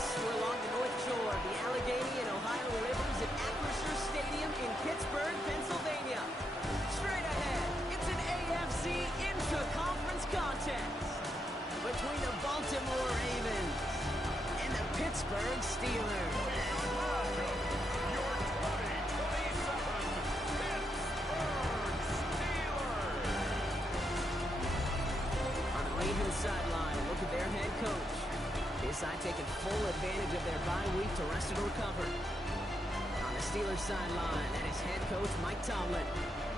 Yes, we're along the North Shore, the Allegheny and Ohio Rivers at Acrisure Stadium in Pittsburgh, Pennsylvania. Straight ahead, it's an AFC intra-conference contest between the Baltimore Ravens and the Pittsburgh Steelers. On the Ravens sideline, a look at their head coach. This side taking full advantage of their bye week to rest and recover. On the Steelers sideline, that is head coach Mike Tomlin.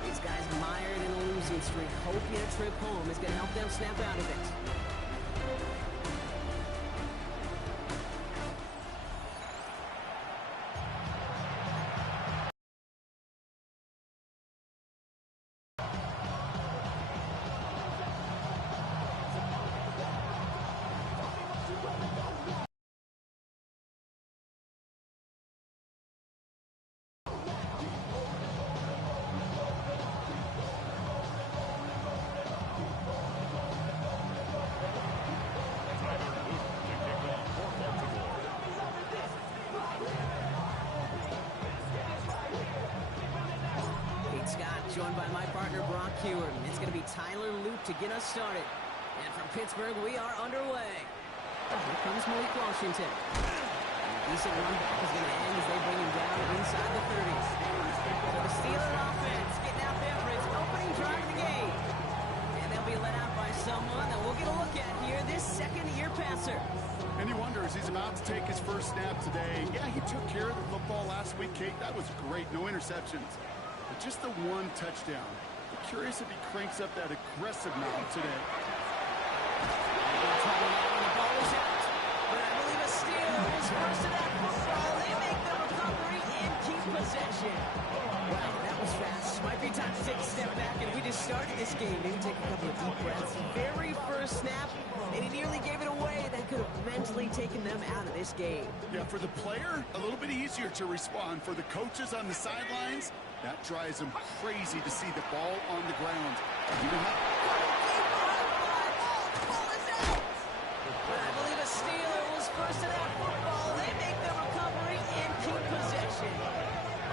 These guys mired in a losing streak, hoping a trip home is going to help them snap out of it. Joined by my partner, Brock Hewer. It's going to be Tyler Luke to get us started. And from Pittsburgh, we are underway. Here comes Malik Washington. And a decent run back is going to end as they bring him down inside the 30s. So the Steelers offense getting out there for its opening drive of the game. And they'll be let out by someone that we'll get a look at here, this second-year passer. And he wonders, he's about to take his first snap today. Yeah, he took care of the football last week, Kate. That was great. No interceptions. Just the one touchdown. I'm curious if he cranks up that aggressive knob today. The ball is out. But I believe a Steelers first to that football. They make the recovery and keep possession. Wow, that was fast. Might be time to take a step back, and we just started this game. Maybe take a couple of deep breaths. Very first snap, and he nearly gave it away. That could have mentally taken them out of this game. Yeah, for the player, a little bit easier to respond. For the coaches on the sidelines, that drives them crazy to see the ball on the ground. You know how... Ball is out! But I believe a Steeler was first to that football. They make the recovery and keep possession.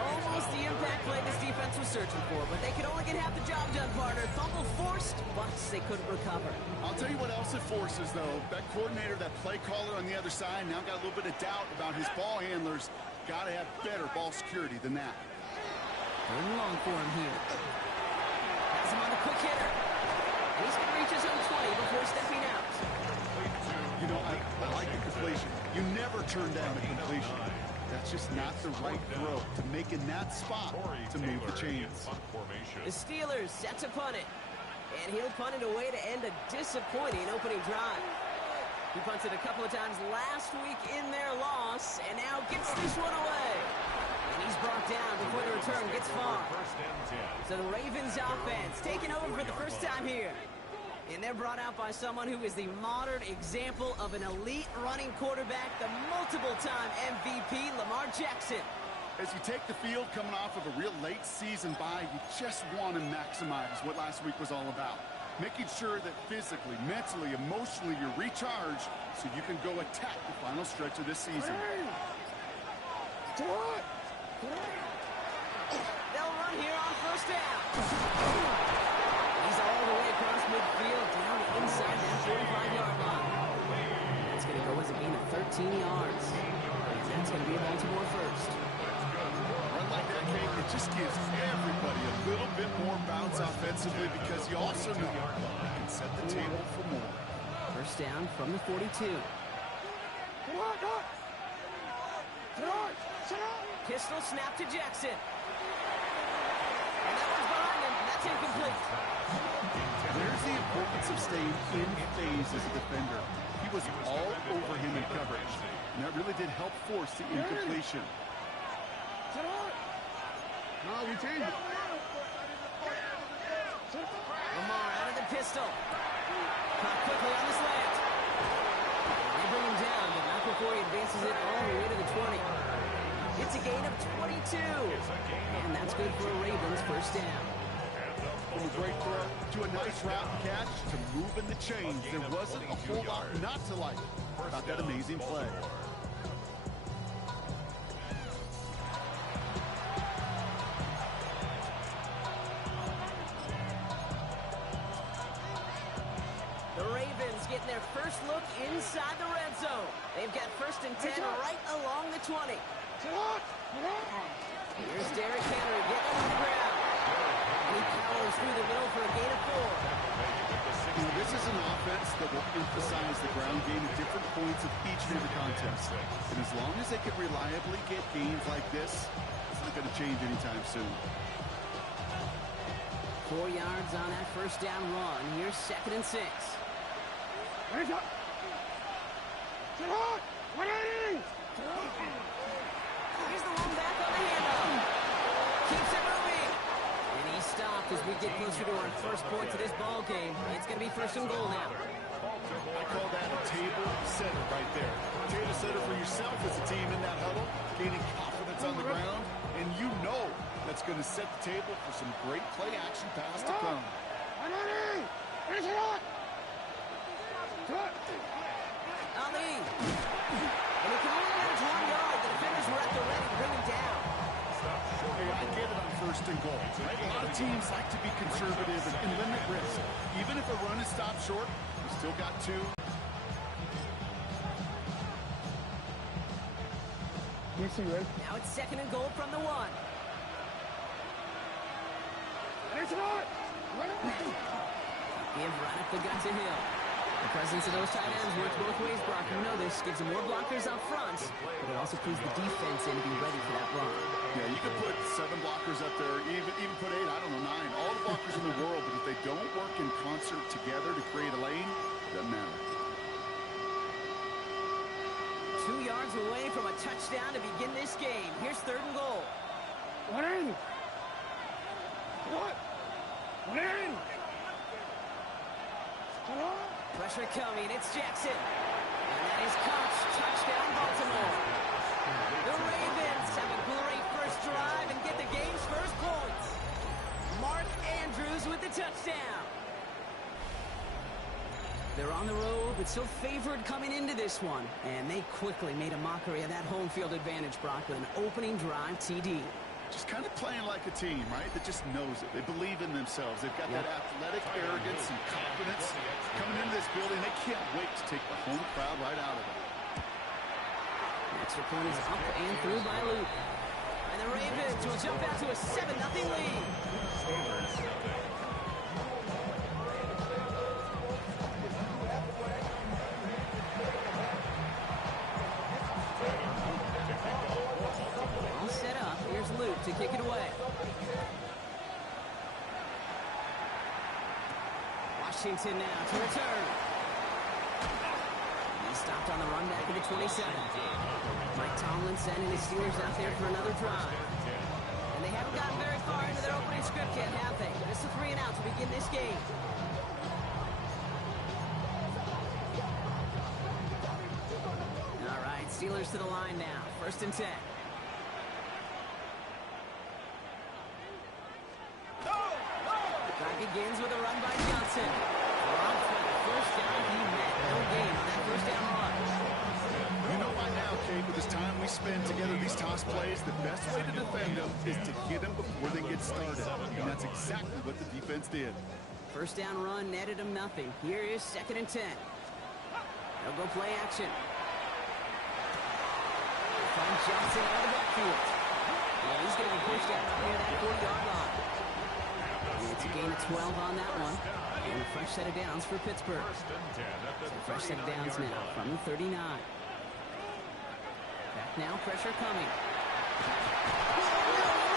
Almost the impact play this defense was searching for, but they could only get half the job done, partner. Fumble forced, but they couldn't recover. I'll tell you what else it forces, though. That coordinator, that play caller on the other side, now got a little bit of doubt about his ball handlers. Got to have better ball security than that. Third and long for him here. Has him on the quick hitter. He's going to reach his own 20 before stepping out. You know, I like the completion. You never turn down a completion. That's just not the right throw to make in that spot to move the chains. The Steelers set to punt it. And he'll punt it away to end a disappointing opening drive. He punted a couple of times last week in their loss, and now gets this one away. And he's brought down before the return gets far. So the Ravens offense taking over for the first time here. And they're brought out by someone who is the modern example of an elite running quarterback, the multiple-time MVP, Lamar Jackson. As you take the field coming off of a real late season bye, you just want to maximize what last week was all about. Making sure that physically, mentally, emotionally you're recharged so you can go attack the final stretch of this season. They'll run here on first down. He's all the way across midfield, down inside that 45-yard line. It's going to go as a gain of 13 yards. And that's going to be a Baltimore first. Run like that, Kate, it just gives everybody a little bit more bounce offensively because you also know you can set the table for more. First down from the 42. Pistol snap to Jackson. And that one's behind him. That's incomplete. There's the importance of staying in phase as a defender. He was all over him in coverage. And that really did help force the incompletion. Lamar out of the pistol. Caught quickly on the slant. They bring him down, but not before he advances it all the way to the 20. It's a gain of 22. And that's good for a Ravens first down. From a great throw to a nice route catch to moving the chains. There wasn't a whole lot not to like about that amazing play. they've got 1st and 10 right along the 20. Here's Derrick Henry getting on the ground. And he powers through the middle for a gain of 4. You know, this is an offense that will emphasize the ground game at different points of each and every contest. And as long as they can reliably get gains like this, it's not going to change anytime soon. 4 yards on that 1st down run. Here's 2nd and 6. Here's the one back on the handoff. Keeps it moving. And he stopped as we get closer to our 1st point to this ball game. It's going to be 1st and goal now. I call that a table setter right there. Table setter for yourself as a team in that huddle, gaining confidence on the ground, and you know that's going to set the table for some great play action pass to come. Ali. And he can only manage 1 yard. The defenders were at the ready to bring him down. Hey, I get it on 1st and goal. Right? A lot of teams like to be conservative and limit risk. Even if a run is stopped short, we still got 2. Now it's 2nd and goal from the 1. Give right up the gut to Hill. The presence of those tight ends works both ways, Brock. You know this. Gives them more blockers up front, but it also keeps the defense in to be ready for that run. Yeah, you could put 7 blockers up there, even put 8, I don't know, 9. All the blockers in the world, but if they don't work in concert together to create a lane, it doesn't matter. 2 yards away from a touchdown to begin this game. Here's 3rd and goal. Pressure coming. It's Jackson. And that is caught. Touchdown, Baltimore. The Ravens have a great 1st drive and get the game's 1st points. Mark Andrews with the touchdown. They're on the road, but still favored coming into this one. And they quickly made a mockery of that home field advantage, Brock, with an opening drive TD. Just kind of playing like a team, right? That just knows it. They believe in themselves. They've got that athletic arrogance and confidence. Coming into this building, they can't wait to take the home crowd right out of it. Extra point is up and through by Luke. And the Ravens will jump out to a 7-0 lead. All set up. Here's Luke to kick it away. Washington now to return. He stopped on the run back at the 27. Mike Tomlin sending his Steelers out there for another drive. And they haven't gotten very far into their opening script yet, have they? Just a 3 and out to begin this game. All right, Steelers to the line now. 1st and 10. Drive begins with a run by Johnson. Robbed for the 1st down. He met no gain on that 1st down run. You know by now, Kate, with this time we spend together, these toss plays, the best way to defend them is to get them before they get started. And that's exactly what the defense did. 1st down run netted him nothing. Here is 2nd and 10. They'll go play action. Find Johnson out of the backfield. Yeah, he's going to be pushed out near that 40-yard line. It's a gain of 12 on that one. And a fresh set of downs for Pittsburgh. So a fresh set of downs now from the 39. Back now, pressure coming.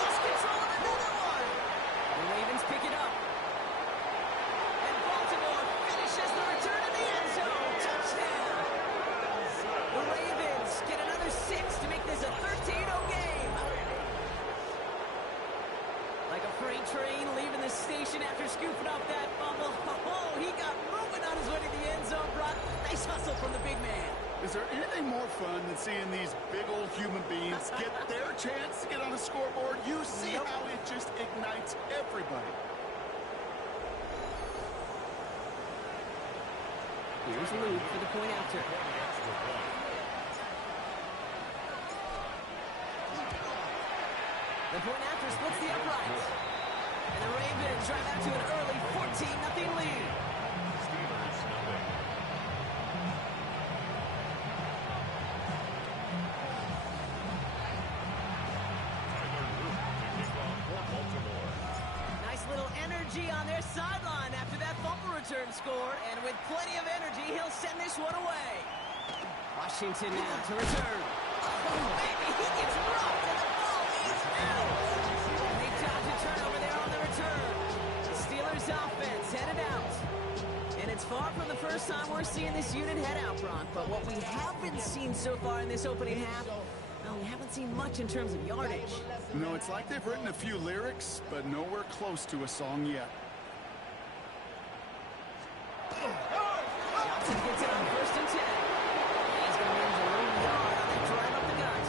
Lost control of another one. The Ravens pick it up. And Baltimore finishes the return to the end zone. Touchdown. The Ravens get another 6 to make this a 13-0 game. Like a freight train leaving the station after scooping up that fumble. Oh, he got moving on his way to the end zone, Brock. Nice hustle from the big man. Is there anything more fun than seeing these big old human beings get their chance to get on a scoreboard? You see how it just ignites everybody. Here's Luke for the point after. The point after splits the uprights. And the Ravens drive out to an early 14-0 lead. energy on their sideline after that fumble return scored, and with plenty of energy, he'll send this one away. Washington now to return. Oh, baby, he gets rocked, and the ball is out. They dodge a turnover there on the return. The Steelers offense headed out. And it's far from the first time we're seeing this unit head out, Brock. But what we haven't seen so far in this opening half, well, we haven't seen much in terms of yardage. No, it's like they've written a few lyrics, but nowhere close to a song yet. Johnson gets it on 1st and 10. He's going to manage a little yard on that drive up the gut.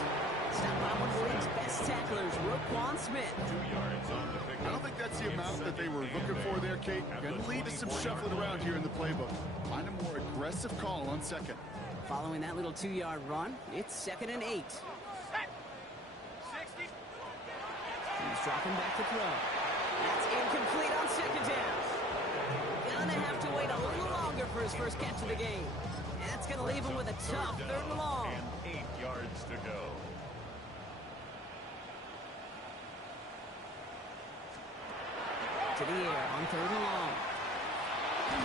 Stopped by one of the league's best tacklers, Roquan Smith. 2 yards on the pick. I don't think that's the amount that they were looking for there, Kate. Going to lead to some shuffling around here in the playbook. Find a more aggressive call on second. Following that little 2-yard run, it's 2nd and 8. He's dropping back to throw. That's incomplete on 2nd down. Gonna have to wait a little longer for his first catch of the game. And that's gonna leave him with a tough 3rd and long. And 8 yards to go. To the air on 3rd and long. He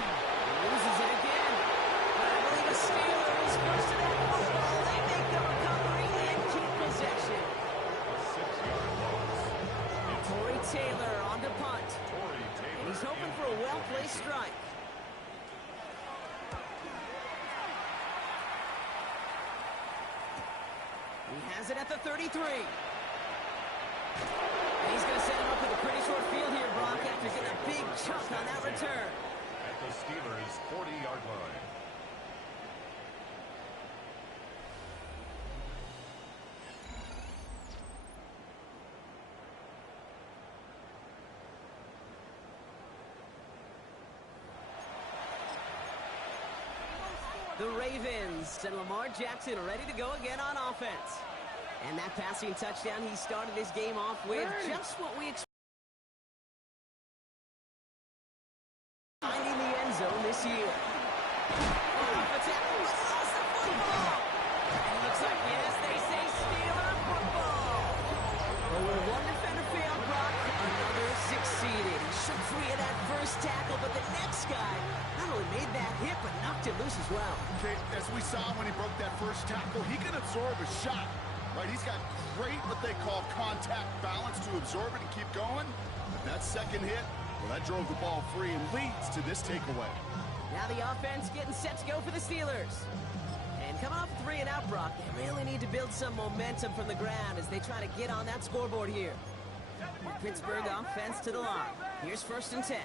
loses it again. But I believe the Steelers goes to that football. They make the recovery and keep possession. A 6-yard loss. Torrey Taylor on to punt. And he's hoping for a well-placed strike. He has it at the 33. And he's going to set him up with a pretty short field here, Brock, after getting a big chunk on that return. At the Steelers' 40-yard line. The Ravens and Lamar Jackson are ready to go again on offense. And that passing touchdown he started his game off with just what we expected. Finding the end zone this year. Off a tackle, but lost the football. And it looks like, yes, they say Steeler football. Well, where one defender failed, Brock, another succeeded. He shook free of that first tackle, but the next guy not only made that hit, but knocked it loose as well. Okay, as we saw when he broke that first tackle, he can absorb a shot. Right, he's got great what they call contact balance to absorb it and keep going. But that second hit, well, that drove the ball free and leads to this takeaway. Now the offense getting set to go for the Steelers. And coming off 3 and out, Brock, they really need to build some momentum from the ground as they try to get on that scoreboard here. The Pittsburgh offense to the line. Here's 1st and 10.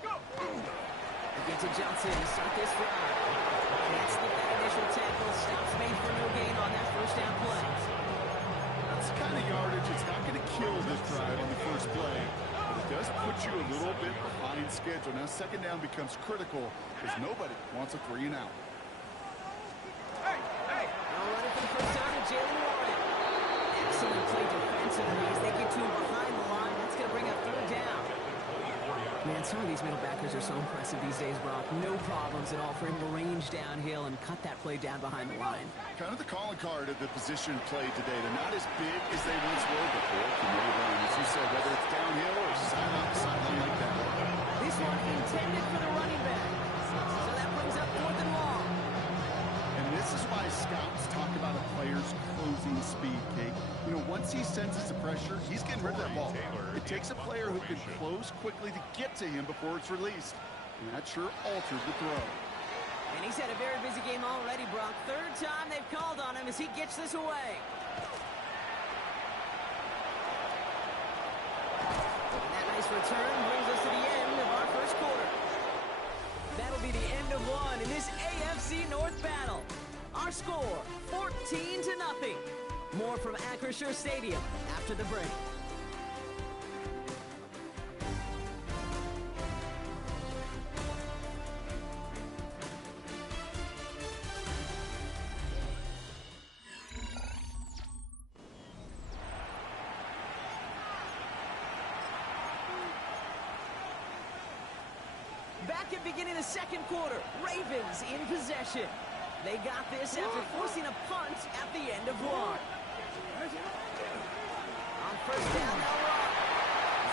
They get to Johnson to start this drive. Can't slip that initial tackle. Stops made for no gain on that first down play. That's the kind of yardage. It's not going to kill this drive on the first play, but it does put you a little bit behind schedule. Now, 2nd down becomes critical because nobody wants a 3 and out. Now running for the first time to Jalen Warren. Excellent play defensively as they get to him behind the line. That's going to bring up 3rd down. Man, some of these middle backers are so impressive these days, Brock. No problems at all for him to range downhill and cut that play down behind the line. Kind of the calling card of the position played today. They're not as big as they once were, but they can really run. As you said, whether it's downhill or sideline to sideline like that. This one intended for the running back. So that brings up 4th and long. And this is why scouts talk about a player's closing speed, Kate. You know, once he senses the pressure, he's getting rid of that ball. It takes a player who can close quickly to get to him before it's released. And that sure altered the throw. And he's had a very busy game already, Brock. 3rd time they've called on him as he gets this away. And that nice return brings us to the end of our first quarter. That'll be the end of one in this AFC North battle. Our score, 14-0. More from Acrisure Stadium after the break. Back at beginning of the 2nd quarter, Ravens in possession. They got this after forcing a punt at the end of one. On 1st down, they'll run.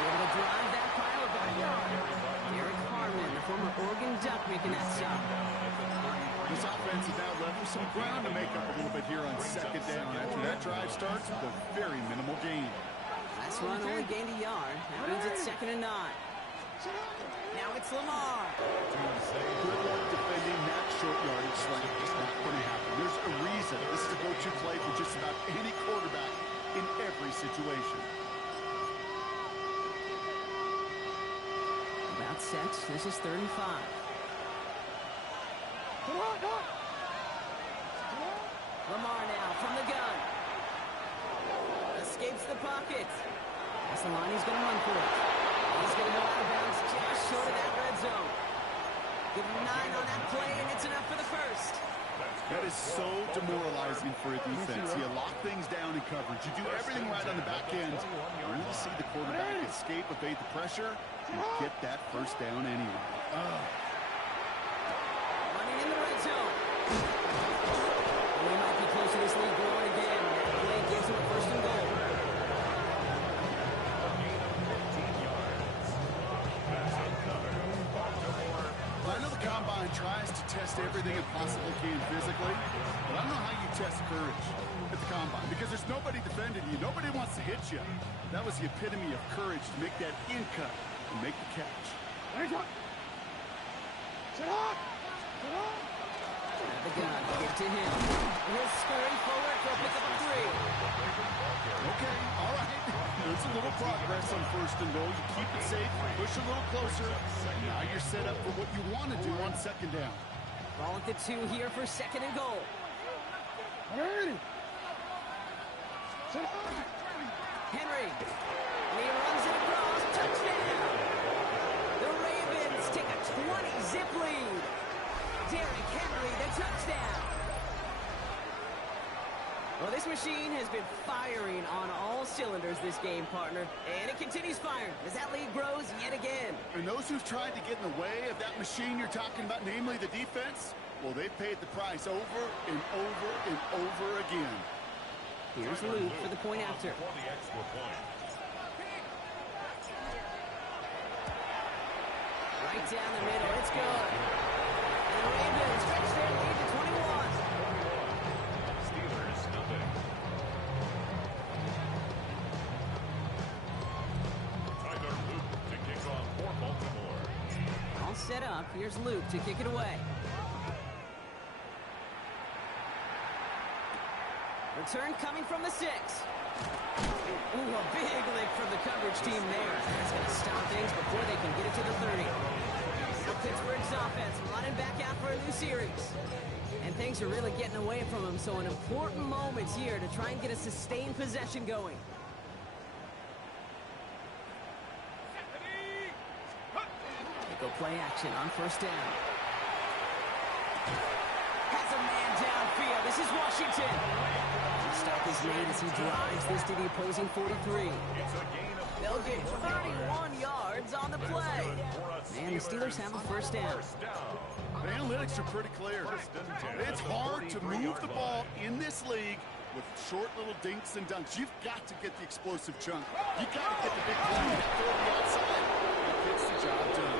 able to drive that pile of Derek Harmon, the former Oregon Duck, making that stop. This offense is now left with some ground to make up a little bit here on second down after that drive starts with a very minimal gain. Last run only gained a yard. That means it's 2nd and 9. Now it's Lamar. Good luck defending that short yardage slant. Just not going to happen. There's a reason this is a go-to play for just about any quarterback in every situation. About set. This is 3rd and 5. Lamar now from the gun. Escapes the pocket. That's the line he's going to run for it. He's going to go out of bounds just short of that red zone. Give him 9 on that play, and it's enough for the first. That is so demoralizing for a defense. You lock things down in coverage. You do everything right on the back end. You really see the quarterback escape, evade the pressure, and get that first down anyway. Running in the red zone. We might be close to this lead growing again. That play gives him a 1st and goal. I know the Combine tries to test everything it possibly can physically, but I don't know how you test courage at the Combine because there's nobody defending you. Nobody wants to hit you. That was the epitome of courage to make that in cut and make the catch. At the gun, get to him. He'll scurry forward for a pick up of 3. Okay, all right. There's a little progress on 1st and goal. You keep it safe, push a little closer. Now you're set up for what you want to do on 2nd down. Ball at the 2 here for 2nd and goal. Henry. And he runs it across. Touchdown. The Ravens take a 20-zip lead. Derrick Henry, the touchdown. Well, this machine has been firing on all cylinders this game, partner. And it continues firing as that lead grows yet again. And those who've tried to get in the way of that machine you're talking about, namely the defense, well, they've paid the price over and over and over again. Here's Luke for the point after. Right down the middle. It's good. And the Ravens stretch their lead to 21. Steelers, nothing. Tyler Luke to kick off for Baltimore. All set up. Here's Luke to kick it away. Return coming from the 6. Ooh, a big lick from the coverage team there. That's going to stop things before they can get it to the 30. So Pittsburgh's offense running back out for a new series. And things are really getting away from them, so an important moment here to try and get a sustained possession going. They go play action on 1st down. Has a man downfield. This is Washington. The stop is made as he drives this to the opposing 43. They'll get 31 yards on the play. And the Steelers have a 1st down. The analytics are pretty clear. It's hard to move the ball in this league with short little dinks and dunks. You've got to get the explosive chunk. You've got to get the big play. That throw to the outside. It gets the job done.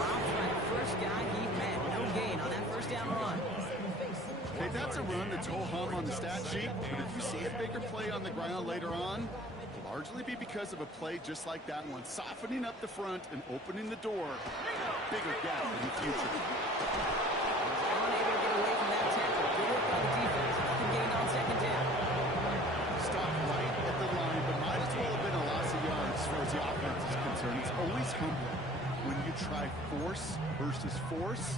Robbed by the first guy he met. No gain on that 1st down run. Okay, that's a run that's ho-hum on the stat sheet, but if you see a bigger play on the ground later on, it'll largely be because of a play just like that one, softening up the front and opening the door. Bigger gap in the future. Unable to get away from that tackle. Good work by the defense. Nothing gained on 2nd down. Stop right at the line, but might as well have been a loss of yards as far as the offense is concerned. It's always humbling when you try force versus force,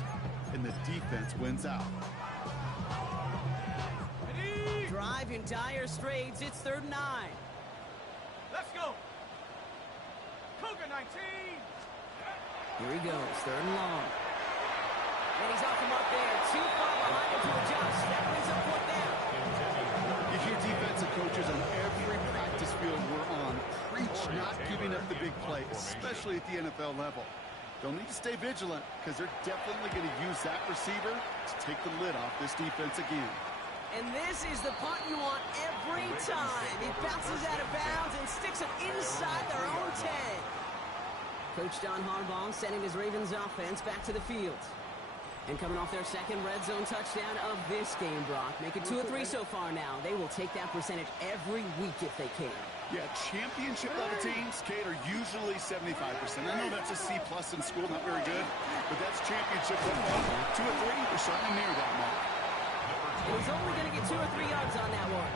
and the defense wins out. Drive in dire straits. It's 3rd and 9. Let's go. Cougar 19. Here he goes. 3rd and long. And he's off him up there. Too far behind him to adjust. That brings up 4th down. You hear defensive coaches on every practice field we're on preach not giving up the big play, especially at the NFL level. They'll need to stay vigilant because they're definitely going to use that receiver to take the lid off this defense again. And this is the punt you want every time. He bounces out of bounds and sticks it inside their own 10. Coach John Harbaugh sending his Ravens offense back to the field. And coming off their second red zone touchdown of this game, Brock. Make it 2 of 3 so far now. They will take that percentage every week if they can. Yeah, championship-level teams, Kate, are usually 75%. I know that's a C+ in school, not very good, but that's championship football. 2 of 3, we're certainly near that mark. And he's only going to get 2 or 3 yards on that one.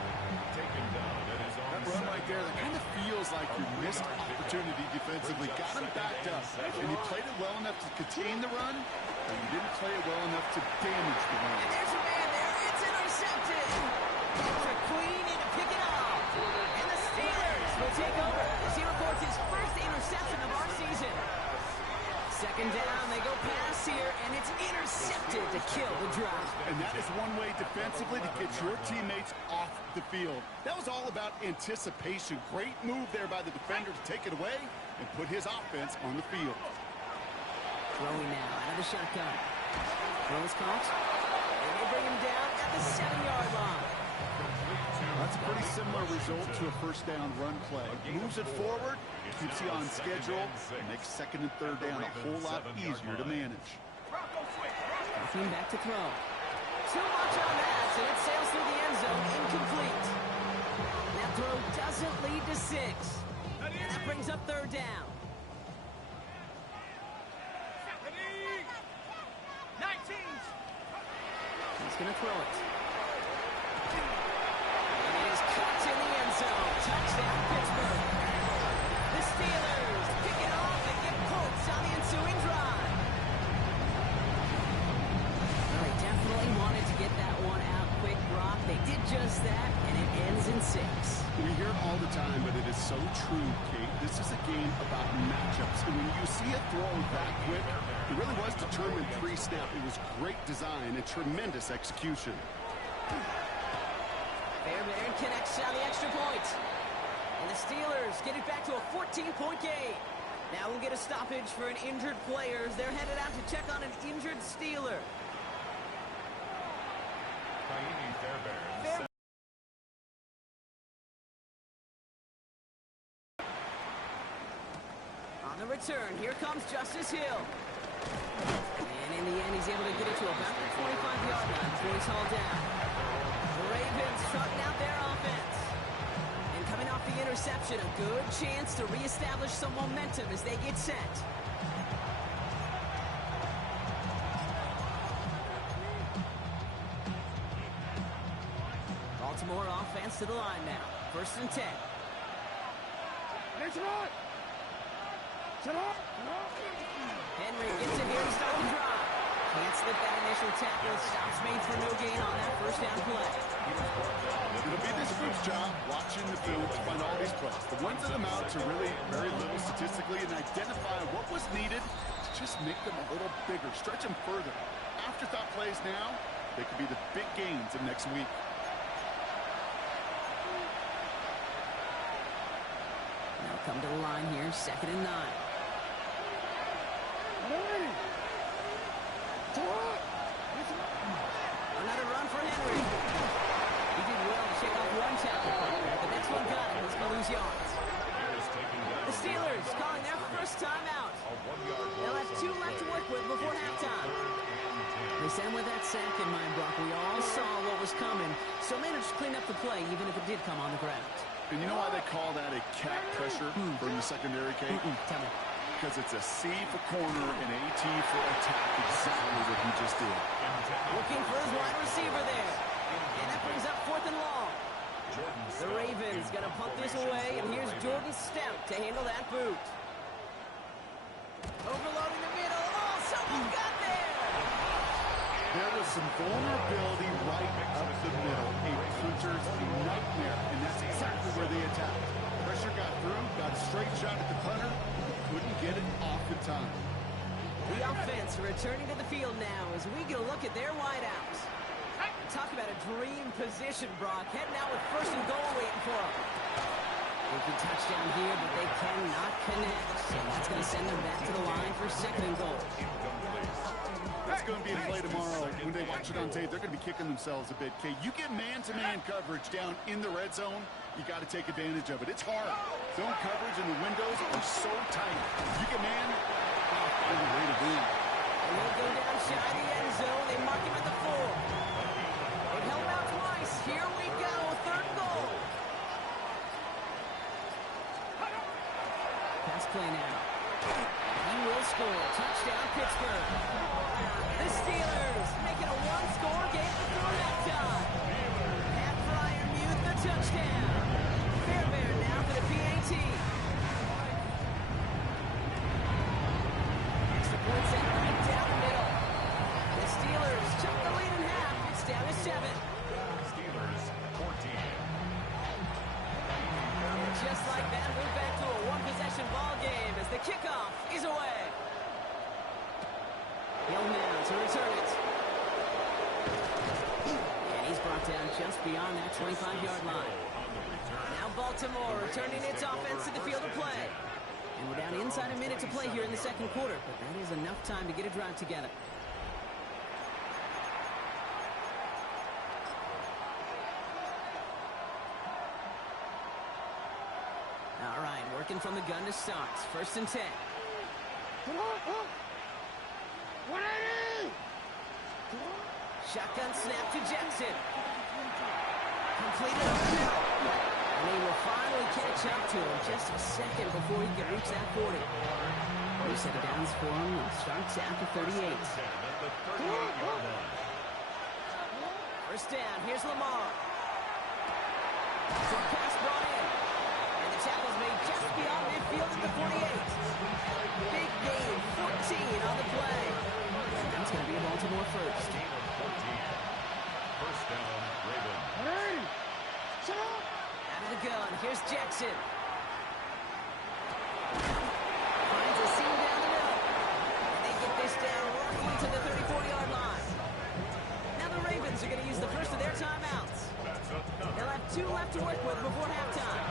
That run right there, that kind of feels like you missed opportunity defensively. Got him backed up, and you played it well enough to contain the run, but you didn't play it well enough to damage the run. And there's a man there. It's intercepted. Patrick Queen in to pick it off. And the Steelers will take over as he records his first interception of our season. Second down, they go pass here, and it's intercepted to kill the drive. And that is one way defensively to get your teammates off the field. That was all about anticipation. Great move there by the defender to take it away and put his offense on the field. Throwing now out of the shotgun. Throws caught. And they bring him down at the 7-yard line. That's a pretty similar result to a first down run play. Moves it forward, keeps you on schedule, and makes second and third down a whole lot easier to manage. Looking back to throw. Too much on that, and it sails through the end zone, incomplete. That throw doesn't lead to 6. And that brings up third down. 19. He's going to throw it. And it is caught in the end zone. Touchdown, Pittsburgh. The Steelers pick it off and get points on the ensuing drive. Well, they definitely wanted to get that one out quick, Brock. They did just that, and it ends in 6. We hear it all the time, but it is so true, Kate. This is a game about matchups. And when you see a throw that quick, it really was determined pre-snap. It was great design and tremendous execution. Fairbairn connects on the extra point. And the Steelers get it back to a 14-point game. Now we'll get a stoppage for an injured player as they're headed out to check on an injured Steeler. On the return, here comes Justice Hill. And in the end, he's able to get it to about the 25-yard line before he's hauled down. The Ravens trotting out their offense. And coming off the interception, a good chance to reestablish some momentum as they get set. Baltimore offense to the line now. 1st and 10. Henry gets it here to start the drive. Can't slip that initial tackle. Stops made for no gain on that first down play. It'll be this group's job watching the film to find all these plays. The ones that amount to really very little statistically and identify what was needed to just make them a little bigger, stretch them further. Afterthought plays now, they could be the big gains of next week. Now come to the line here, 2nd and 9. Another run for Henry. He did well to shake off one tackle, but the next one got him. He's going to lose yards. The Steelers calling their first time out. They'll have 2 left to work with before halftime. They sent with that sack in mind, Brock. We all saw what was coming, so managed to clean up the play, even if it did come on the ground. And you know why they call that a cat pressure from the secondary, Kate? Tell me. Because it's a C for corner and AT for attack, exactly what he just did. Looking for his wide receiver there. And that brings up 4th and long. The Ravens going to punt this away, and here's Jordan Stout to handle that boot. Overloading the middle. Oh, someone got there! There was some vulnerability right up the middle. A punter's nightmare, and that's exactly where they attacked. Pressure got through, got a straight shot at the punter, couldn't get it off in time. The offense returning to the field now as we get a look at their wideouts. Talk about a dream position, Brock. Heading out with 1st and goal waiting for them. They can touch down here, but they cannot connect. So that's going to send them back to the line for 2nd and goal. Hey, going to be in play tomorrow. When they watch it on tape, they're going to be kicking themselves a bit. Okay, you get man-to-man coverage down in the red zone, you got to take advantage of it. It's hard. Zone coverage and the windows are so tight. You get man, find a way to win. And he'll go down shy of the end zone. They mark him at the 4. They've held him out twice. Here we go, 3rd goal. Pass play now. He will score. Touchdown, Pittsburgh. The Steelers make it a 1-score game before halftime. Pat Fryer mute the touchdown. Fairbairn now for the PAT. Extra point set right down the middle. The Steelers chop the lead in half. It's down to 7. Steelers 14. And just like that, we're back to a one-possession ball game as the kickoff is away. Hill now to return it. And he's brought down just beyond that 25-yard line. Now Baltimore returning its offense to the field of play. And we're down inside a minute to play here in the 2nd quarter, but that is enough time to get a drive together. All right, working from the gun to start. 1st and 10. Shotgun snap to Jackson. Completed over the middle. And he will finally catch up to him just a second before he can reach that 40. Reset of downs for him. Starts at the 38. First down. Here's Lamar. Short pass brought in. And the tackle's made just beyond midfield at the 48. Big gain. 14 on the play. And that's going to be a Baltimore first. First down, Ravens. Out of the gun. Here's Jackson. Finds a seam down the middle. And they get this down roughly to the 34-yard line. Now the Ravens are going to use the first of their timeouts. They'll have 2 left to work with before halftime.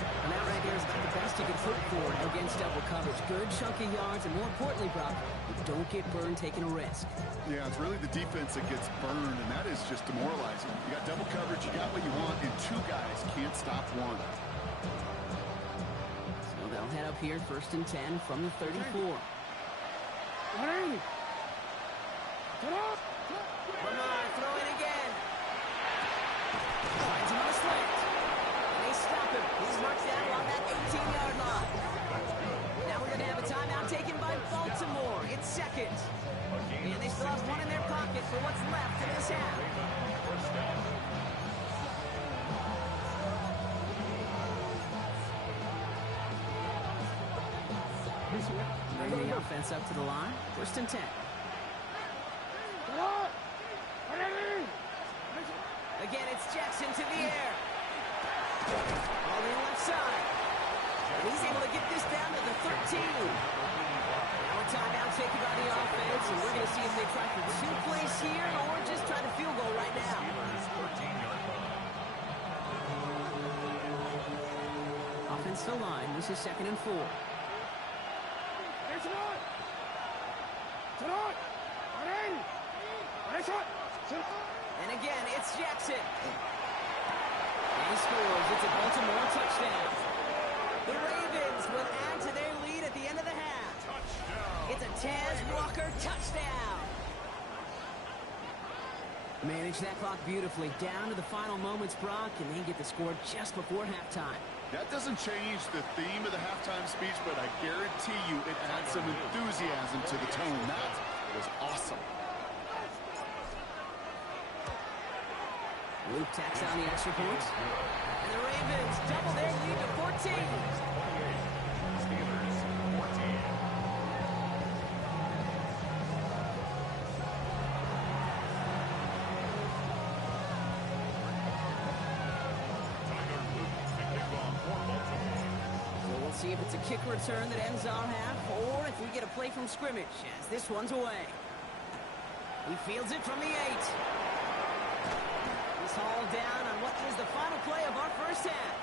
And that right here is about the best you can put forward against double coverage. Good chunky yards, and more importantly, Brock, you don't get burned taking a risk. Yeah, it's really the defense that gets burned, and that is just demoralizing. You got double coverage, you got what you want, and 2 guys can't stop one. So they'll head up here 1st and 10 from the 34. Lamar throwing again. Finds him on a slant. And they stop him. He's marked down along that 18-yard line. Now we're going to have a timeout taken by Baltimore. It's 2nd. And they still have 1 in their pocket for what's left in this half. Bringing the offense up to the line. 1st and 10. Again, it's Jackson to the air. On the left side. And he's able to get this down to the 13. Now a timeout taken by the offense, and we're going to see if they try for 2 plays here or just try the field goal right now. Offensive line, this is 2nd and 4. And again, it's Jackson. And he scores. It's a Baltimore touchdown. The Ravens will add to their lead at the end of the half. It's a Taz Walker touchdown. Manage that clock beautifully. Down to the final moments, Brock, and they get the score just before halftime. That doesn't change the theme of the halftime speech, but I guarantee you it adds some enthusiasm to the tone. That was awesome. Luke tacks on the extra points. And the Ravens double their lead to 14. Steelers 14. So we'll see if it's a kick return that ends our half, or if we get a play from scrimmage, as this one's away. He fields it from the 8. He's hauled down on what is the final play of our first half.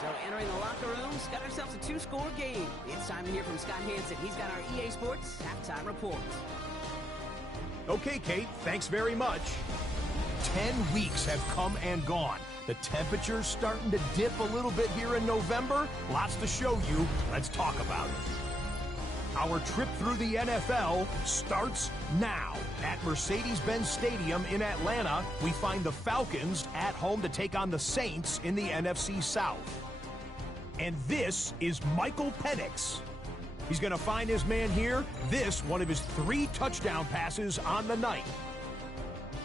So entering the locker room, got ourselves a 2-score game. It's time to hear from Scott Hansen. He's got our EA Sports halftime report. Okay, Kate, thanks very much. 10 weeks have come and gone. The temperature's starting to dip a little bit here in November. Lots to show you. Let's talk about it. Our trip through the NFL starts now. At Mercedes-Benz Stadium in Atlanta, we find the Falcons at home to take on the Saints in the NFC South. And this is Michael Penix. He's going to find his man here. This, one of his 3 touchdown passes on the night.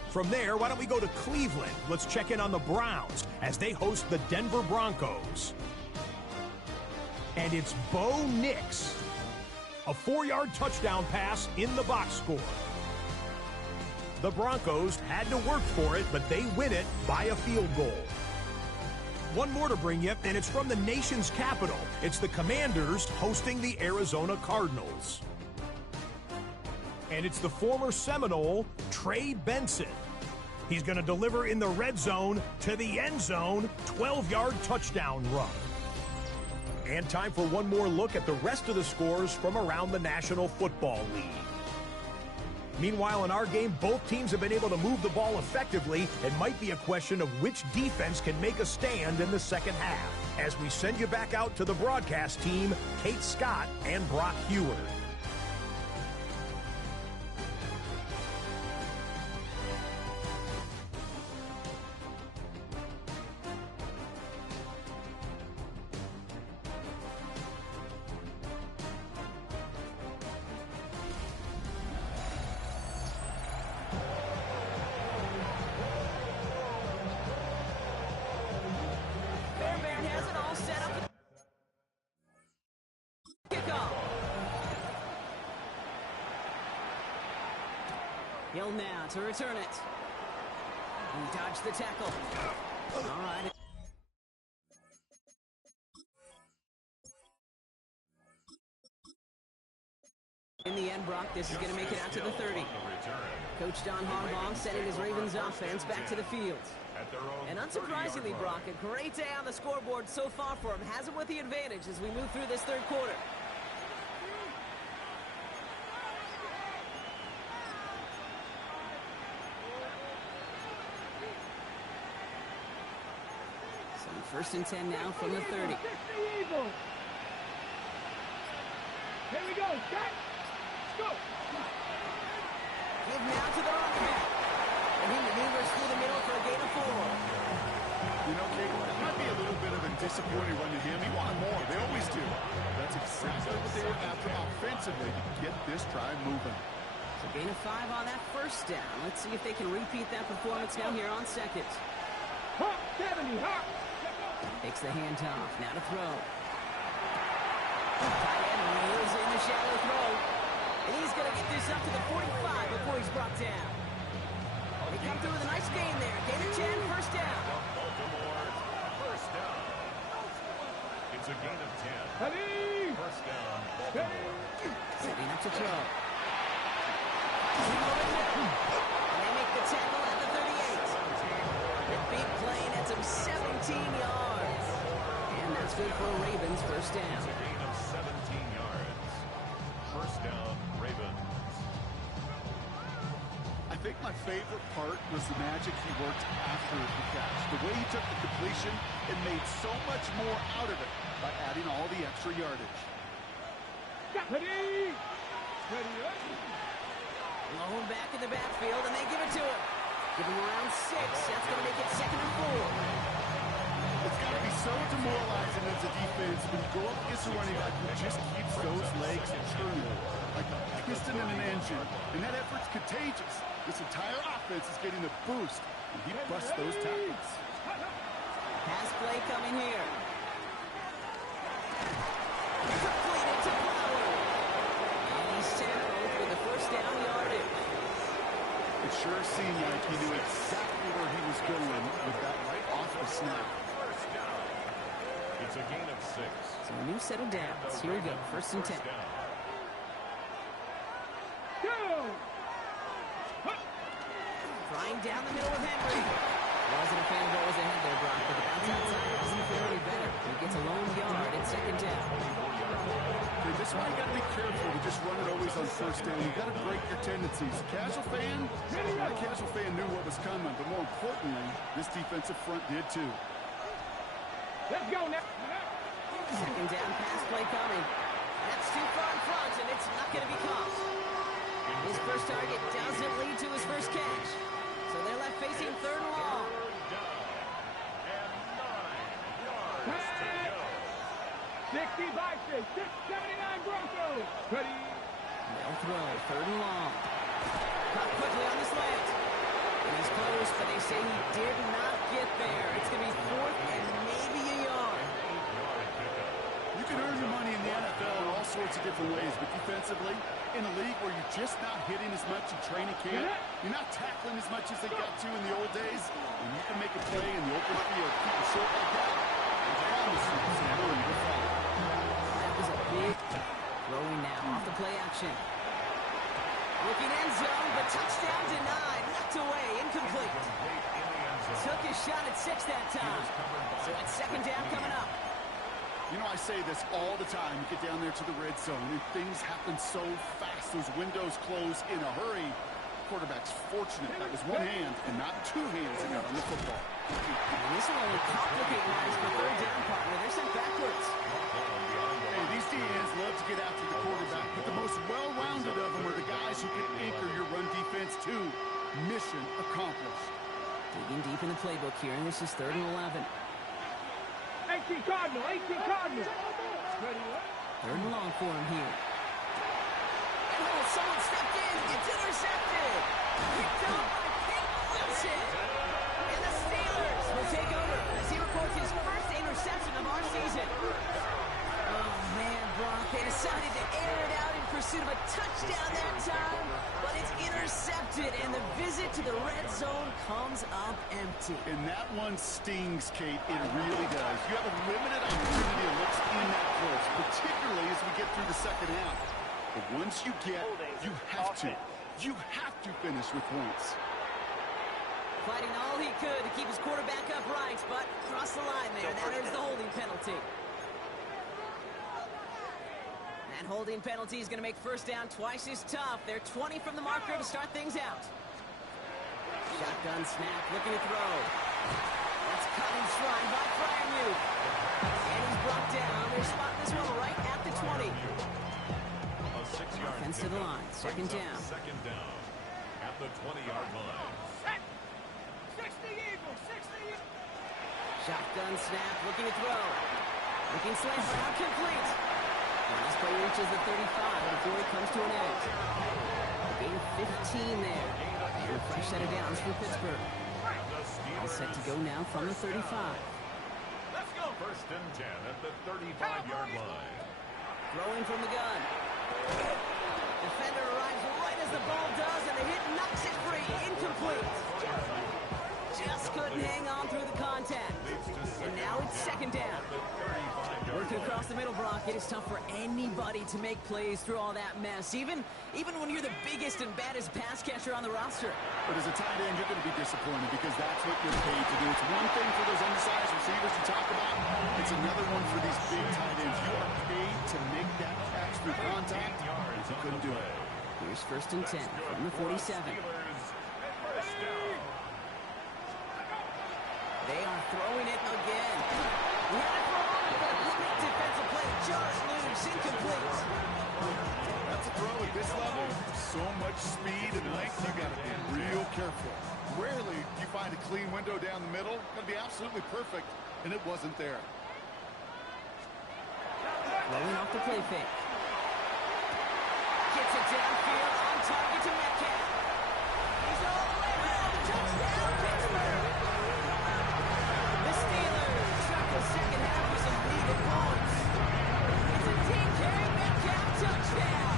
From there, why don't we go to Cleveland? Let's check in on the Browns as they host the Denver Broncos. And it's Bo Nix. A 4-yard touchdown pass in the box score. The Broncos had to work for it, but they win it by a field goal. One more to bring you, and it's from the nation's capital. It's the Commanders hosting the Arizona Cardinals. And it's the former Seminole, Trey Benson. He's going to deliver in the red zone to the end zone, 12-yard touchdown run. And time for one more look at the rest of the scores from around the National Football League. Meanwhile, in our game, both teams have been able to move the ball effectively. It might be a question of which defense can make a stand in the second half. As we send you back out to the broadcast team, Kate Scott and Brock Heward. Hill now to return it. He dodged the tackle. All right. In the end, Brock, this is going to make it out to the 30. Coach Don Harbaugh sending his Ravens offense back to the field. And unsurprisingly, Brock, a great day on the scoreboard so far for him. Has him with the advantage as we move through this third quarter. First and 10 now from the 30. Here we go, Scott. Let's go. Give now to the running back. And he maneuvers through the middle for a gain of 4. You know, Kate, that might be a little bit of a disappointing run to him. He wanted more. They always do. That's exactly what they were after offensively to get this drive moving. So gain of 5 on that first down. Let's see if they can repeat that performance now here on second. Hop, 70, hop. Takes the handoff. Now to throw. Tight end reels in the shallow throw. And he's going to get this up to the 45 before he's brought down. They come through with a nice gain there. Gain of 10, first down. First down. It's a gain of 10. Ready. First down, Baltimore. Setting up to throw. And they make the tackle at the 38. The big play nets him 17 yards. And that's good for Ravens first down. It's a gain of 17 yards. First down, Ravens. I think my favorite part was the magic he worked after the catch. The way he took the completion and made so much more out of it by adding all the extra yardage. Ready. Ready up. Low back in the backfield, and they give it to him. Give him around 6. That's going to make it 2nd and 4. It's got to be so demoralizing as a defense when you go up against a running back who just keeps those legs turning like a piston in an engine. And that effort's contagious. This entire offense is getting a boost, and he busts those tackles. Pass play coming here. Completed to Power. And he's tackled for the first down yardage. It sure seemed like he knew exactly where he was going with that right off the snap. First down. It's a gain of 6. So a new set of downs. Here we go. First and 10. Flying down the middle with Henry. Wasn't a fan of what was ahead there, Brock, but the bounce outside doesn't feel any better. He gets a lone yard at 2nd down. Okay, this is why you got to be careful to just run it always on first down, you've got to break your tendencies. Casual fan, that casual fan knew what was coming, but more importantly, this defensive front did too. Let's go now. Second down pass play coming. That's too far in front, and it's not going to be caught. His first target doesn't lead to his first catch. So they're left facing third and long. 60 by 6, 679 Broncos. Ready? They'll throw, third and long. Caught quickly on the slant. And he's close, but they say he did not get there. It's going to be fourth and maybe a yard. You can earn your money in the NFL in all sorts of different ways, but defensively, in a league where you're just not hitting as much in training camp, you're not tackling as much as they got to in the old days, and you can make a play in the open field, keep it short like that, I promise you some room to follow. That was a big throwing now off the play action. Looking end zone, but touchdown denied, knocked away, incomplete. Took his shot at 6 that time. So it's second down coming up. You know, I say this all the time. You get down there to the red zone, and things happen so fast. Those windows close in a hurry. Quarterback's fortunate that was one hand and not two hands he got on the football. And this will only complicate matters for third down, partner. They're sent backwards. Hey, these DNs love to get after the quarterback, but the most well-rounded of them are the guys who can anchor your run defense too. Mission accomplished. Digging deep in the playbook here, and this is third and 11. 18 Cardinal, 18 Cardinal. Ready? Third and long for him here. And someone stepped in. It's intercepted. Picked up by Peyton Wilson. And the Steelers will take over as he records his first interception of our season. Oh, man, Brock. They decided to air it out in pursuit of a touchdown that time, but it's intercepted, and the visit to the red zone comes up empty. And that one stings, Kate. It really does. You have a limited opportunity to look in that close, particularly as we get through the second half. But once you get, you have to. You have to finish with points. Fighting all he could to keep his quarterback upright, but crossed the line there. That is the holding penalty. That holding penalty is going to make first down twice as tough. They're 20 from the marker to start things out. Shotgun snap, looking to throw. That's cut and stride by Fryermuth. And he's brought down. They're spotting this one right at the 20. Offense to the line. Second down. Second down at the 20-yard line. 60 Eagles, 60 Eagles. Shotgun snap, looking to throw. Looking slant route, complete. And this play reaches the 35 before it comes to an end. Gain of 15 there. And a fresh set of downs for Pittsburgh. All set to go now from the 35. Let's go. First and 10 at the 35-yard line. Throwing from the gun. Defender arrives right as the ball does, and the hit knocks it free. Incomplete. Just couldn't hang on through the contact. And now it's second down. Working across the middle, Brock, it is tough for anybody to make plays through all that mess, even when you're the biggest and baddest pass catcher on the roster. But as a tight end, you're going to be disappointed because that's what you're paid to do. It's one thing for those undersized receivers you talk about. It's another one for these big tight ends. You are paid to make that catch through contact. You couldn't do it. Here's first and 10 from the 47. They are throwing it again. We had it for a moment, but a great defensive play. Just loose, incomplete. That's a throw at this level. So much speed and length, you got to be real careful. Rarely do you find a clean window down the middle. It's going to be absolutely perfect, and it wasn't there. Rolling off the play fake. Gets it downfield, on target to Metcalf. He's all the way home. Touchdown, Pittsburgh. The Steelers start the second half with some needed points. It's a DK Metcalf touchdown.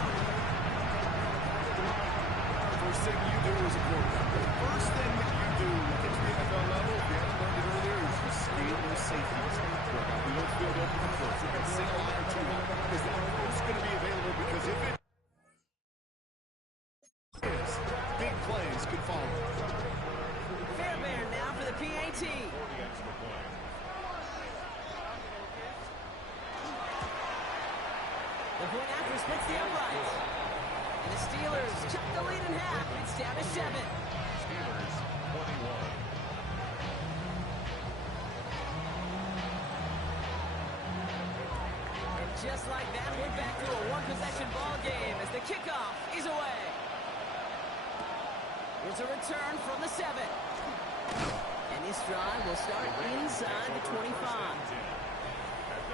First thing you do as a quarterback, the first thing that you do when you get to the NFL level, if you haven't learned it earlier, is you steal those safeties. Work out the middle field open and close. You've got to single line or two. Is that close going to be available? Because if it is, big plays could follow. Fairbairn now for the PAT. The point after splits the uprights. And the Steelers cut the lead in half. It's down to 7. Steelers 21. Just like that, we're back to a one-possession ball game as the kickoff is away. Here's a return from the 7. And this drive will start inside the 25.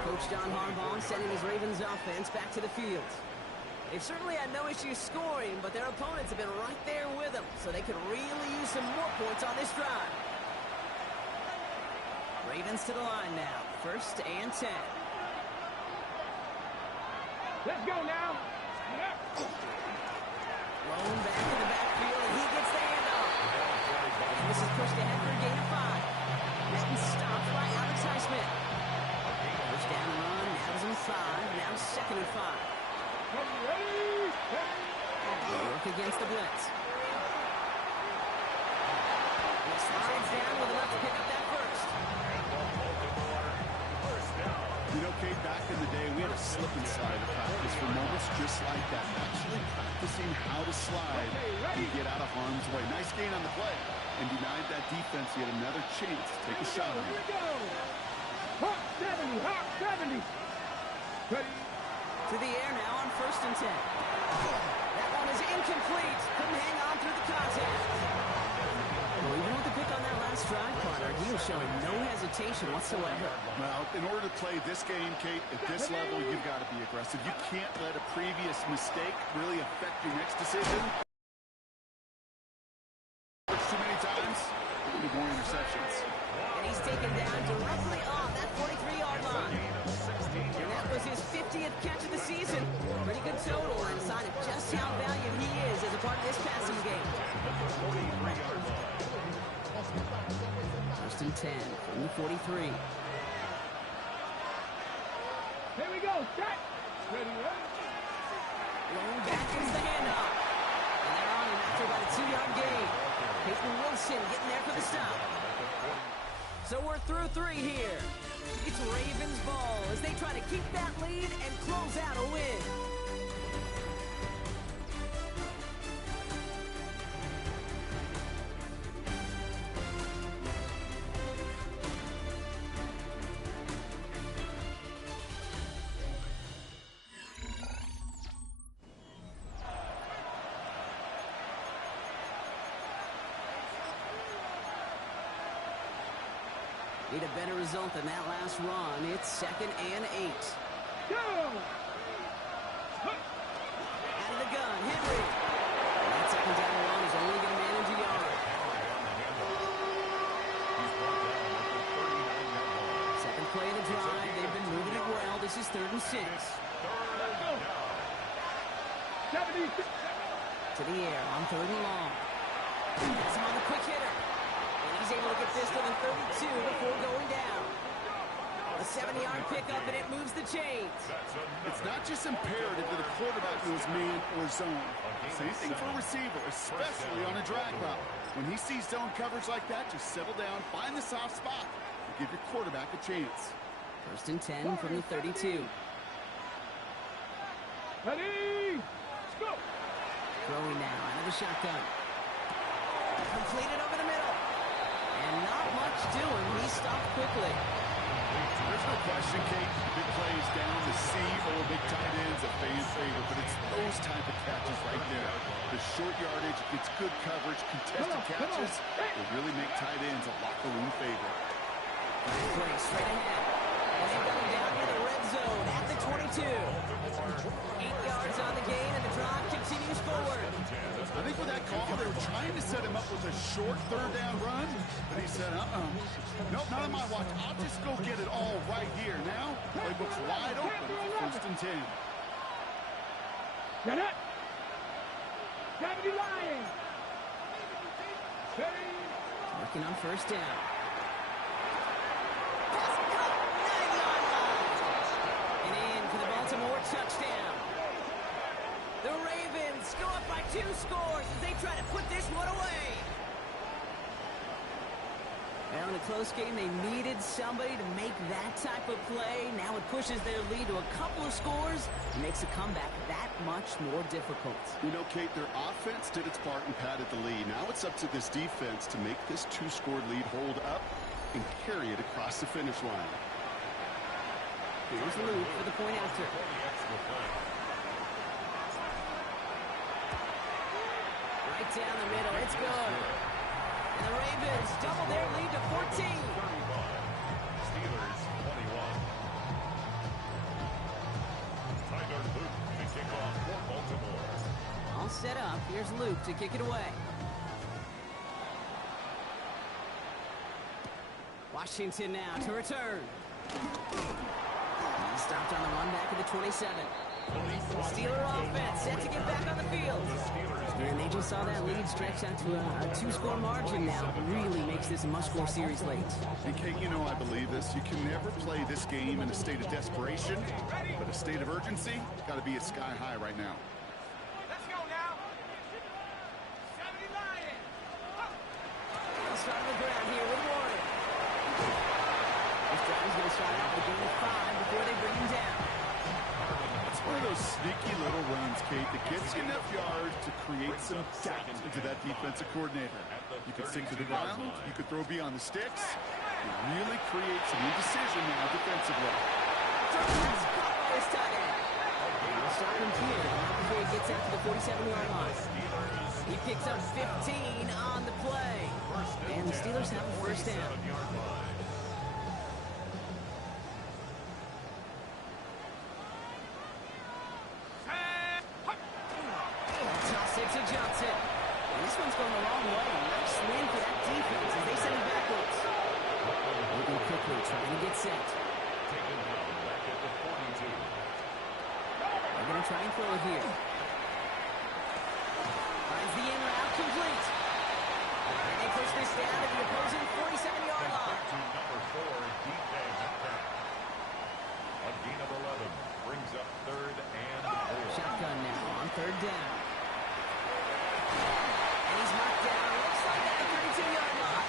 Coach John Harbaugh sending his Ravens offense back to the field. They've certainly had no issues scoring, but their opponents have been right there with them, so they could really use some more points on this drive. Ravens to the line now. 1st and 10. Let's go now. Blown back in the backfield, and he gets the handoff. And this is pushed ahead for a gain of 5. Then stopped by Alex Highsmith. First down run, now it's in 5. Now 2nd and 5. Work against the blitz. He slides down with enough to pick up that first. You know, Kate, back in the day, we had a slip and slide practice for moments just like that. Actually practicing how to slide and get out of harm's way. Nice gain on the play. And denied that defense yet another chance to take a shot on it. Hot 70, hot 70. Ready? To the air now on 1st and 10. That one is incomplete. Couldn't hang on through the contact. Well, even with the pick on that last drive, Potter, he was showing no hesitation whatsoever. Well, in order to play this game, Kate, at this level, you've got to be aggressive. You can't let a previous mistake really affect your next decision. Too many times, you need more interceptions. And he's taken down directly on that 43-yard line. And that was his 50th catch of the season. Pretty good total and a sign of just how valued he is as a part of this passing game. 1st and 10 from the 43. Here we go. Set. Ready, ready. Going back is the handoff. And they're on him after about a 2-yard gain. Peyton Wilson getting there for the stop. So we're through 3 here. It's Ravens ball as they try to keep that lead and close out a win. Need a better result than that last run. It's 2nd and 8. Go! Out of the gun, Henry. That 2nd down run is only going to manage a yard. 2nd play of the drive. They've been moving it well. This is 3rd and 6. Let's go. 70. To the air on 3rd and long. That's him on the quick hitter. And he's able to get this to the 32 before going down. A 7-yard pickup, and it moves the chains. It's not just imperative that a quarterback knows man or zone. Same thing for a receiver, especially on a drag route. When he sees zone coverage like that, just settle down, find the soft spot, and give your quarterback a chance. 1st and 10 from the 32. Ready? Let's go. Throwing now out of the shotgun. Completed over the middle. And not much doing. He stopped quickly. There's no question, Kate, big plays down the seam or big tight ends a fan favorite, but it's those type of catches right there. The short yardage, gets good coverage, contested catches, they really make tight ends a locker room favorite. Play straight ahead. And they've got him down near the red zone at the 22. 8 yards on the gain, and the drive continues forward. I think with that call, they were trying to set him up with a short 3rd down run, but he said, nope, not on my watch. I'll just go get it all right here. Now, playbook's wide open for 1st and 10. Get it. 70 Lions. Ready? Working on 1st down. And in for the Baltimore touchdown. The Ravens go up by 2 scores as they try to put this one away. Well, in a close game, they needed somebody to make that type of play. Now it pushes their lead to a couple of scores and makes a comeback that much more difficult. You know, Kate, their offense did its part and padded the lead. Now it's up to this defense to make this two-score lead hold up and carry it across the finish line. Here's Luke for the point after. Right down the middle. It's good. And the Ravens double their lead to 14. Steelers 21. Tyler Luke to kick off for Baltimore. All set up. Here's Luke to kick it away. Washington now to return. He stopped on the run back at the 27. Steeler offense set to get back on the field. And they just saw that lead stretch out to a two-score margin now. Really makes this a must-score series late. And Kate, you know I believe this. You can never play this game in a state of desperation, but a state of urgency got to be at sky high right now. Let's go now. 70 Lions. They'll start on the ground here with Warren. This drive is going to start out with a gain of 5 before they bring him down. It's one of those sneaky little runs, Kate, that gets you enough yards to create some doubt into that defensive coordinator. You could stick to the ground, you could throw beyond the sticks, and really create some indecision now defensively. Jones caught by his tight end. They'll start him here before he gets out to the 47-yard line. He picks up 15 on the play. And the Steelers have a first down. To Johnson. And this one's going the wrong way. Nice win for that defense as they send him backwards. Moving quickly, trying to get set. Taken down back at the 42. They're going to try and throw it here. Finds the in route complete. And they push this down at the opposing 47-yard line. To number 4, defense back. A gain of 11 brings up 3rd and 4. Shotgun now on 3rd down. And he's knocked down. Looks like at the 32-yard line.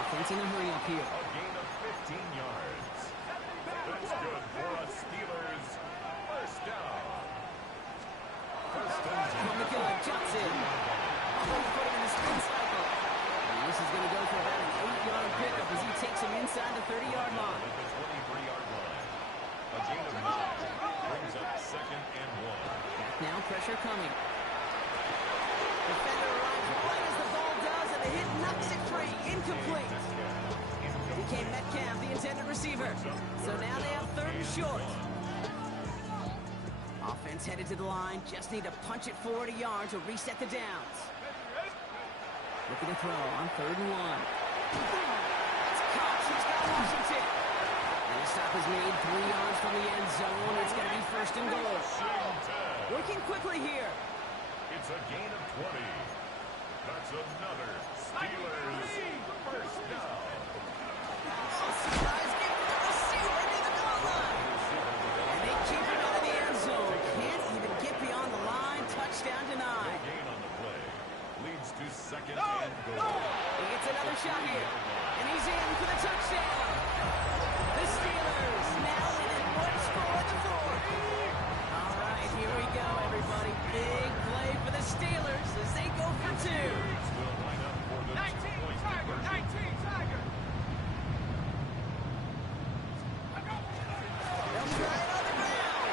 Offense in a hurry up here. A gain of 15 yards. That's good for a Steelers first down. First and 10. From the killer, Johnson. Almost put him in the spin cycle. And this is going to go for about an 8-yard pickup as he takes him inside the 30-yard line. At the 23-yard line. A gain of 9 brings up 2nd and 1. Back now, pressure coming. Defender arrives right as the ball does, and the hit knocks it free. Incomplete. DK Metcalf, the intended receiver. So now they have 3rd and short. Offense headed to the line. Just need to punch it 40 yards to reset the downs. Looking to throw on 3rd and 1. It's caught. He's got Washington. And the stop is made 3 yards from the end zone. It's going to be 1st and goal. Working quickly here. It's a gain of 20. That's another Steelers first down. Surprise kick to the receiver near the goal line. And they keep it out of the end zone. Can't even get beyond the line. Touchdown denied. Gain on the play. Leads to 2nd and goal. He gets another shot here. And he's in for the touchdown. The Steelers now within 1 score at the 4th. All right, here we go, everybody. Big play for the Steelers as they go for 2. Will line up for the 19 2-point Tiger, conversion. 19 Tiger. They'll try it on the ground.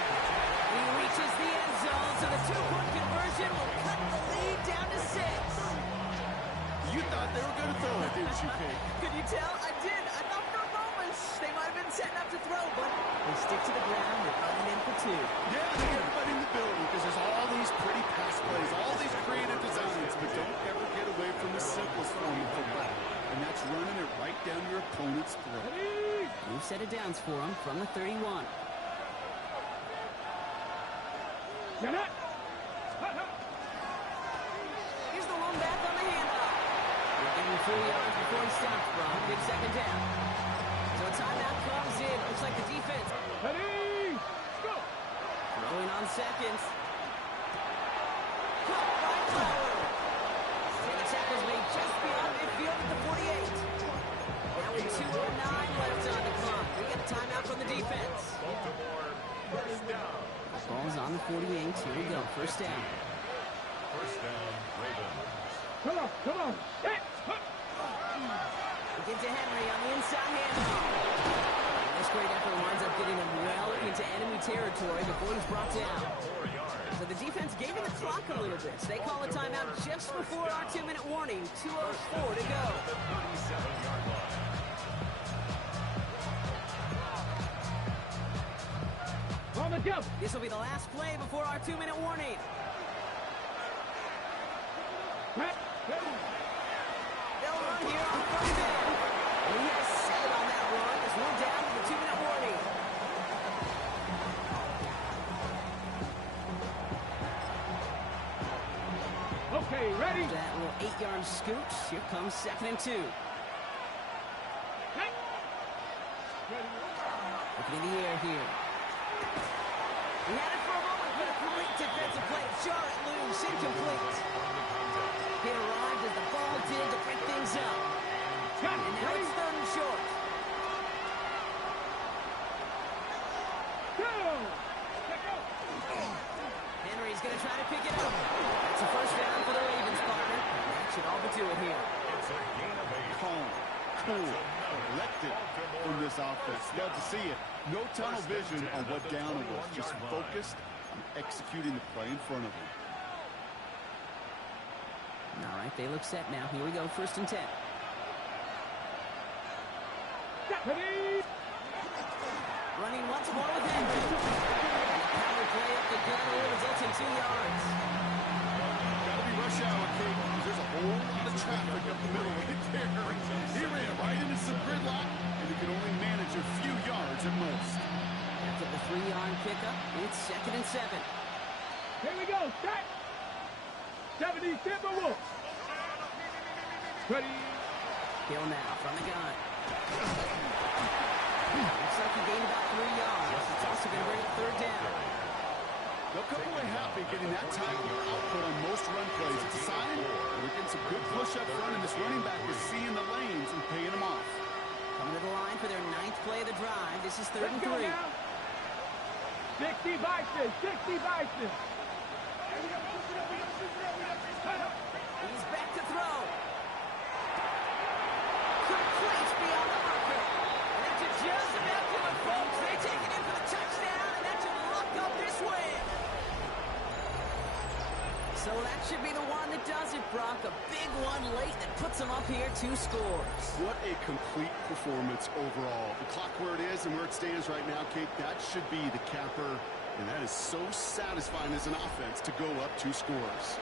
He reaches the end zone, so the 2-point conversion will cut the lead down to 6. You thought they were going to throw it, didn't you, Kate? Could you tell? I did. I thought for a moment they might have been setting up to throw, but they stick to the ground. They're running in for 2. Yeah, they get everybody in the building because there's all these pretty pass plays, all these creative designs, but don't ever get away from the simplest form of football, and that's running it right down your opponent's throat. New set of downs for them from the 31. Get it. Here's the one back on the handoff. They're getting 4 yards before he stops, bro. Big 2nd down. So a timeout comes in. Looks like the defense Ready. Go. throwing on 2nds. Caught by Flowers. And the tackle's made just beyond midfield at the 48. 48. Here we go. First down. First down, Ravens. Come on, come on. Hey. Get to Henry on the inside handoff. This great effort winds up getting him well into enemy territory before he's brought down. 4 yards. So the defense gave him the clock a little bit. So they call a timeout just before our 2-minute warning. 2:04 to go. 37-yard line. On the jump. This will be the last play before our 2-minute warning. They'll run here on first down. And he has 7 on that run as we're down to the 2-minute warning. Okay, ready? That little 8-yard scoot. Here comes 2nd and 2. Looking in the air here. He had it for a moment, but a great defensive play. Jar it loose, incomplete. He arrived as the ball did to break things up. And now it's 3rd and short. Henry's going to try to pick it up. That's a first down for the Ravens, partner. That should all but do it here. It's a gain of 8. Calm, cool, collected from this offense. Love to see it. No tunnel vision on what down it was. Just focused on executing the play in front of them. All right, they look set now. Here we go, 1st and 10. Running once more with Henry. And a power play up the gut will result in 2 yards. Gotta be rush hour, Kate, because there's a whole lot of traffic up the middle right there. He ran right into some gridlock, and he could only manage a few yards at most. After the 3-yard pickup, it's 2nd and 7. Here we go. Start. 70 Timberwolves. Ready. Hill now from the gun. Looks like he gained about 3 yards. It's also going to bring up 3rd down. They'll come away happy getting that type of output on most run plays. It's a sign we're getting some good push up front, and this running back is seeing the lanes and paying them off. Coming to the line for their 9th play of the drive. This is 3rd and 3. 60 Bison. 60 Bison. He's back to throw. Complete beyond the marker. And that should just about do it, folks. They take it in for the touchdown, and that should lock up this win. So that should be the one that does it, Brock. A big one late that puts them up here 2 scores. What a complete performance overall. The clock where it is and where it stands right now, Kate, that should be the capper. And that is so satisfying as an offense to go up 2 scores.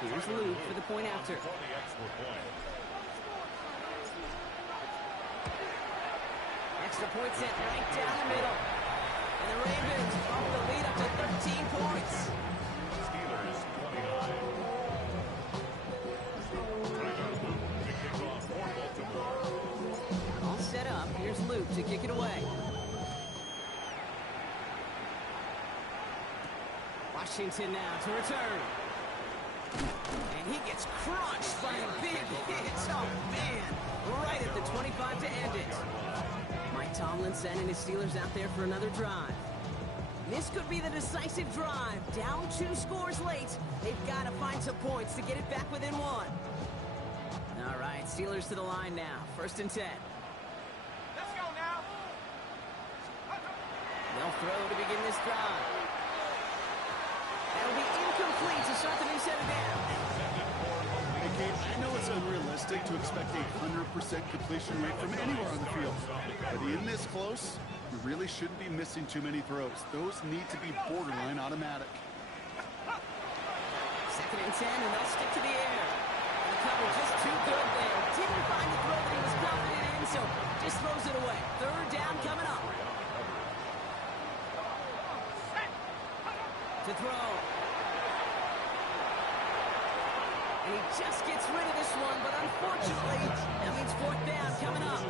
Here's Luke for the point after. For the extra point. Extra point set right down the middle. And the Ravens bump the lead up to 13 points. Steelers 29. Tyler Luke to kick off for Baltimore. All set up. Here's Luke to kick it away. Washington now to return. And he gets crushed by a big hit. Oh, man. Right at the 25 to end it. Mike Tomlin sending his Steelers out there for another drive. This could be the decisive drive. Down 2 scores late. They've got to find some points to get it back within 1. All right, Steelers to the line now. 1st and 10. Let's go now. They'll throw to begin this drive. That'll be incomplete to start the new set of down. Hey, Kate, I know it's unrealistic to expect a 100% completion rate from anywhere on the field. But in this close, you really shouldn't be missing too many throws. Those need to be borderline automatic. 2nd and 10, and they'll stick to the air. And the cover just too good there. Didn't find the throw that he was confident in, so just throws it away. 3rd down coming up. To throw. And he just gets rid of this one, but unfortunately, that means 4th down coming up.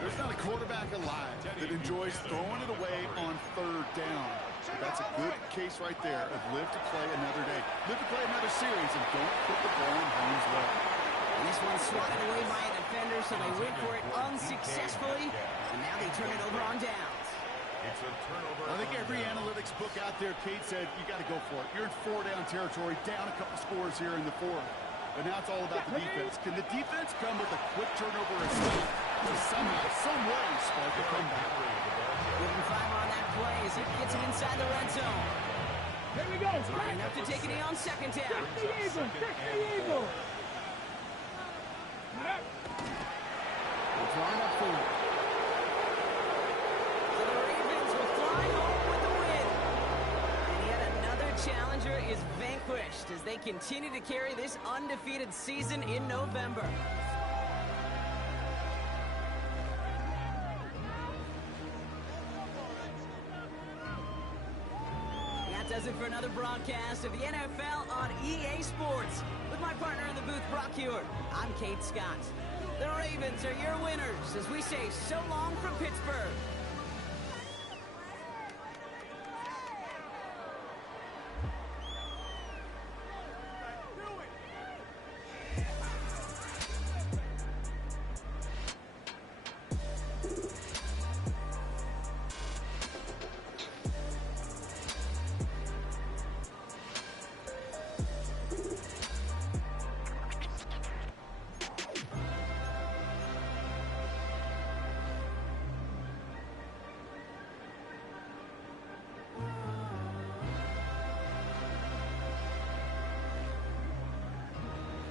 There's not a quarterback alive that enjoys throwing it away on 3rd down. But that's a good case right there of live to play another day. Live to play another series, and don't put the ball in harm's way. And this one's swatted away by a defender, so they went for it unsuccessfully. And now they turn it over on downs. It's a turnover. I think every analytics book out there, Kate, said you got to go for it. You're in 4-down territory, down a couple scores here in the fourth. But now it's all about the defense. Can the defense come with a quick turnover or stop to somehow, some way, spark a comeback? Give him 5 on that play as he gets him inside the red zone. Here we go. Smart enough to take it in on second down. Check the eagle. Check the eagle. Drawn up for it. So the Ravens will fly home with the win. And yet another challenger is vanquished as they continue to carry this undefeated season in November. That does it for another broadcast of the NFL on EA Sports. With my partner in the booth, Brock Hewitt, I'm Kate Scott. The Ravens are your winners as we say so long from Pittsburgh.